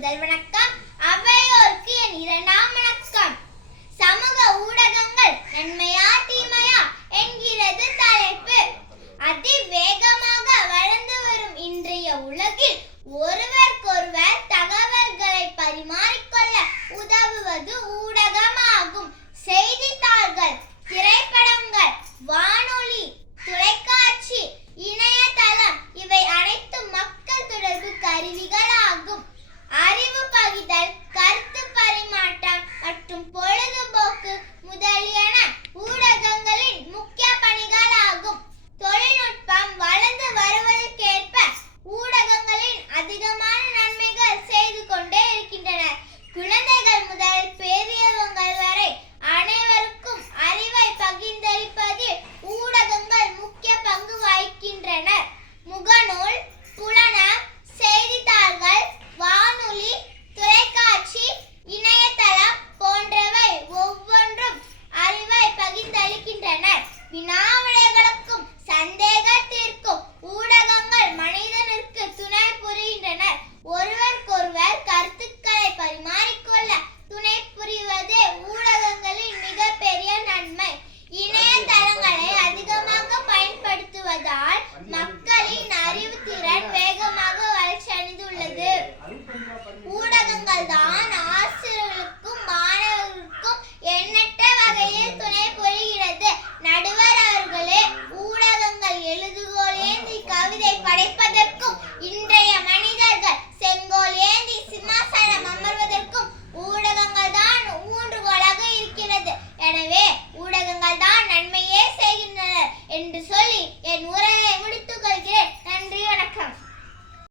முதல் வணக்கம். அவையோர்க்கு என் இரண்டாம் வணக்கம். சமூக ஊடகங்கள் நன்மையா தீமையா என்கிறது தலைப்பு. அதிவேகமாக வளர்ந்து வரும் இன்றைய உலகில் ஒருவருக்கொருவர் தகவல்களை பரிமாறிக்கொள்ள உதவுவது ஊடகமாகும். செய்தித்தாள்கள், திரைப்படங்கள், வானொலி, தொலைக்காட்சி, இணையதளம் இவை அனைத்தும் மக்கள் தொடர்பு கருவிகளாகும். அறிவு பகிர்தல், கருத்து பரிமாற்றம் மற்றும் பொழுதுபோக்கு முதலியன ஊடகங்களின் முக்கிய பணிகளாகும். தொழில்நுட்பம் வளர்ந்து வருவதற்கேற்ப ஊடகங்களின் அதிகமான நன்மைகள் செய்து கொண்டே இருக்கின்றன. குழந்தைகள் முதல் பெரியவங்கள் வரை அனைவருக்கும் அறிவை பகிர்ந்தளிப்பதில் ஊடகங்கள் முக்கிய பங்கு வகிக்கின்றன. முகநூல், புலனம், செய்தித்தாள்கள், வானொலி, தொலைக்காட்சி, இணையதளம் போன்றவை ஒவ்வொன்றும் அறிவை பகிர்ந்தளிக்கின்றன. வினாவிடைகளுக்கும் சந்தேகத்திற்கும் ஊடகங்கள் மனிதனுக்கு துணை புரிகின்றனர். ஒருவருக்கொருவர் கருத்துக்களை பரிமாறிக்கொள்ள துணை புரிவதே ஊடகங்களின் மிகப்பெரிய நன்மை. இணையதளங்களை அதிகமாக பயன்படுத்துவதால் மக்களின் அறிவு திறன் வேகமாக வளர்ச்சியடைந்துள்ளது. ஊடகங்கள் தான் ஆசிரியர்களுக்கும் மாணவர்களுக்கும் எண்ணற்ற வகையில் துணை புரிகிறது. நடுவர் அவர்களே, ஊடகங்கள் எழுதுகோல் ஏந்தி கவிதை படைப்பதற்கும் இன்றைய மனிதர்கள் செங்கோல் ஏந்தி சிம்மாசனம் அமர்வதற்கும் ஊடகங்கள் தான் ஊன்றுகோலாக இருக்கிறது. எனவே ஊடகங்கள் தான் நன்மையே செய்கின்றனர் என்று சொல்லி என் உரையை முடித்து